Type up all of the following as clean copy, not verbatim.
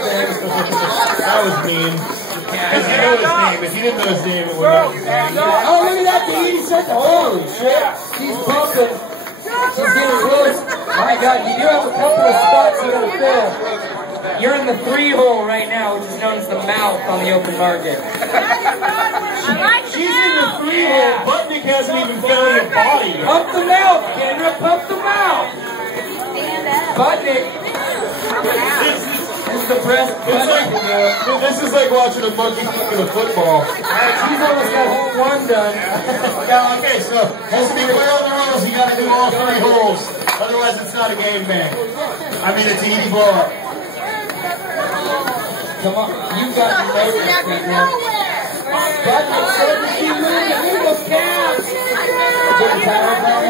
That was mean. Because you know his name. If you didn't know his name, it would not be mean. Oh, look at that. The 86. Holy shit. She's pumping. She's getting close. My God, you do have a couple of spots you gotta fill. You're in the 3-hole right now, which is known as the mouth on the open market. She's in the 3-hole. Butnick hasn't even found her body. Pump the mouth, Kendra. Pump the mouth. Butnick. This is the breast. This is like watching a monkey kicking a football. She's almost got hole 1 done. Yeah, okay, so just to be clear on the rules, you gotta do all 3 holes. Otherwise, it's not a game, man. I mean, it's an easy blow up. Come on, you've got to know this, Kendra. Butnick said that she moved the Eagle calves. Getting tired now?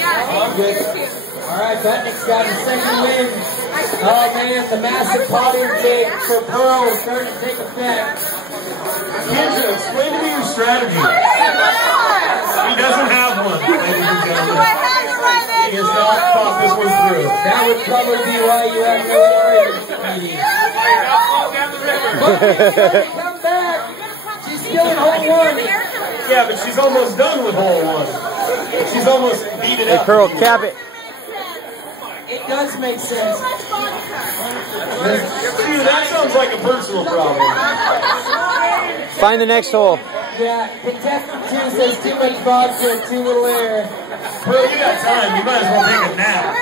Yeah. I'm good. Alright, Butnick's got his second win. Oh man, the massive potting gate for Pearl is starting to take effect. Kendra, explain to me your strategy. He doesn't have one, ladies and gentlemen. He has not thought this one through. That would probably be why you have no meeting. Come back. She's still in hole 1. Yeah, but she's almost done with hole 1. She's almost beat it up. Hey, Pearl, cap it. It does make sense. Dude, that sounds like a personal problem. Find the next hole. Yeah, contestant 2 says too much vodka and too little air. Bro, you got time. You might as well take a nap.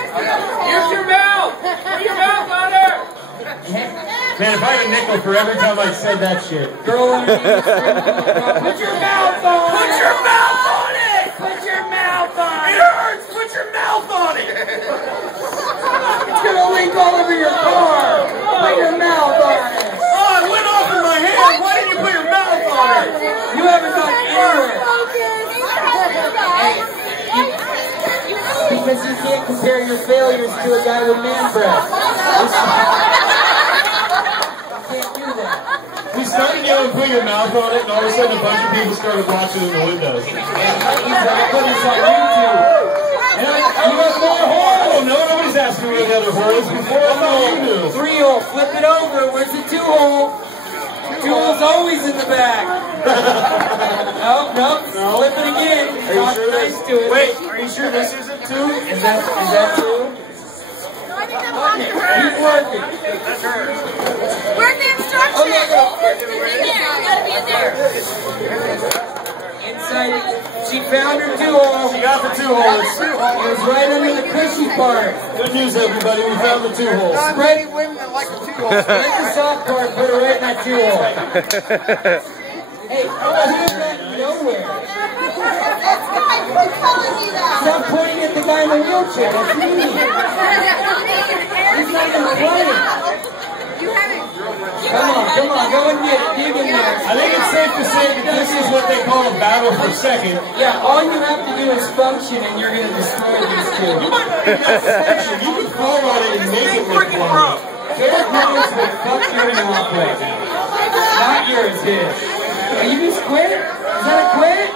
Here's your mouth! Put your mouth on her! Man, if I had a nickel for every time I said that shit. Girl, put your mouth on it! Put your mouth on it! Put your mouth on It it! hurts! Put your mouth on it! It's gonna leak all over your car! Put your mouth on it! Oh, it went off in my hand! Why didn't you put your mouth on it? You haven't gone anywhere! Because you can't compare your failures to a guy with man breath. You can't do that. We started yelling, put your mouth on it, and all of a sudden a bunch of people started watching in the windows. He's like, I put this on YouTube. And you have more holes! Oh, no, nobody's asking where the other hole is before. I thought you knew. 3-hole, flip it over. Where's the 2-hole? 2-hole's always in the back. No, flip it again. Are you sure nice to it. Wait, are you sure this isn't 2? Is that 2? Okay, keep working. Where's the instructions? Gotta be in there. Inside, she found her 2-hole. She got the 2-hole. It's 2-hole. It was right under the cushy part. Good news, everybody. We found the 2-hole. Spread women that like the 2-hole. Spread the soft part, put it right in that 2-hole. Hey, who's that nowhere? Stop pointing at the guy in the wheelchair. That's me. He's not even playing. Come on, go and get it. Dig in there. I think it's safe to say that this is what they call a battle for second. Yeah, all you have to do is function and you're going to destroy these 2. You might not even have to function. You can fall on it and make it look fun. Fair points will fuck your mouth right now. Not yours, his. Are you just quit? Is that a quit?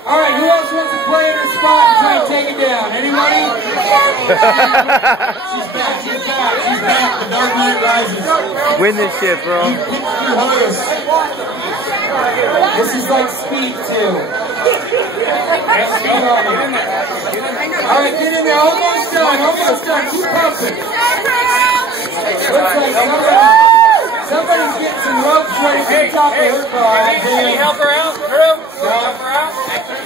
Alright, who else wants to play in her spot and try and take it down? Anybody? She's back. The Dark Knight rises. Win this shit, bro. You picked your hardest. This is like Speed 2. Alright, get in there. Almost done. Keep pumping. Looks like somebody's getting some ropes ready to the top of her car. Can you help her out, Drew? Help her out?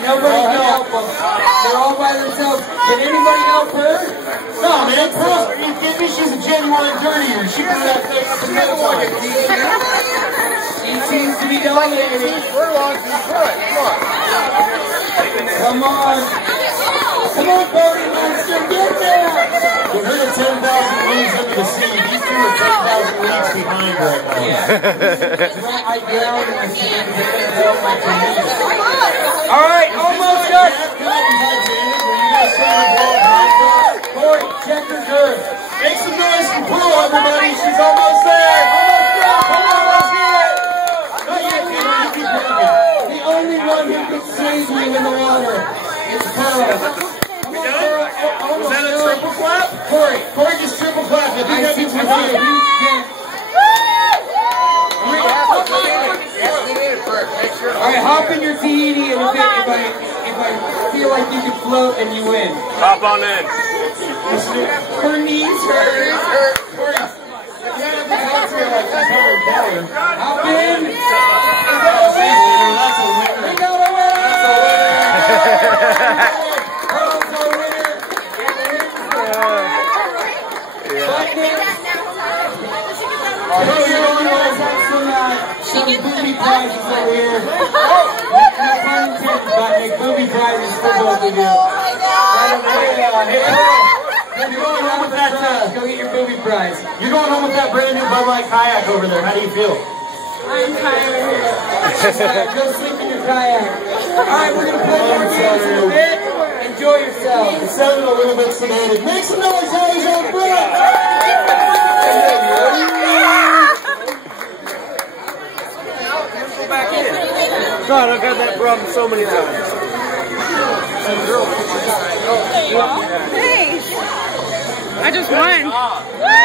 Nobody can help them. They're all by themselves. Can anybody help her? No, man. Pearl, are you kidding me? She's a genuine dirtier. She put that thing up in the middle like a She seems to be dominating. Come on. Come on, Bodie Monster, get there! We're here at 10,000 leagues under the sea. These 2 are 10,000 leagues behind right now. Yeah. I drowned in the sea. Alright, almost done. Corey, check her girth. Make some noise for Pearl, everybody. She's almost there. Come on, let's get it. Not yet, Peter. You keep working. The only one who can save me in the water is Pearl. Was that a triple clap? Corey just triple clap. I think I that see means a we're done. huge dent if I feel like you can float and you win. Hop on in. Her knees hurt. Hop in. That's a winner. We got a winner. Some booby prizes over here. Booby prizes for both of you. You're going home with that. Go get your booby prize. You're going home with that brand new Won A Kayak over there. How do you feel? I'm tired. Go sleep in your kayak. Alright, we're going to play more games in a bit. Enjoy yourselves. It's sounding a little bit sedated. Make some noise, guys, on Brett! God, I've had that problem so many times. Hey, I just won. Woo!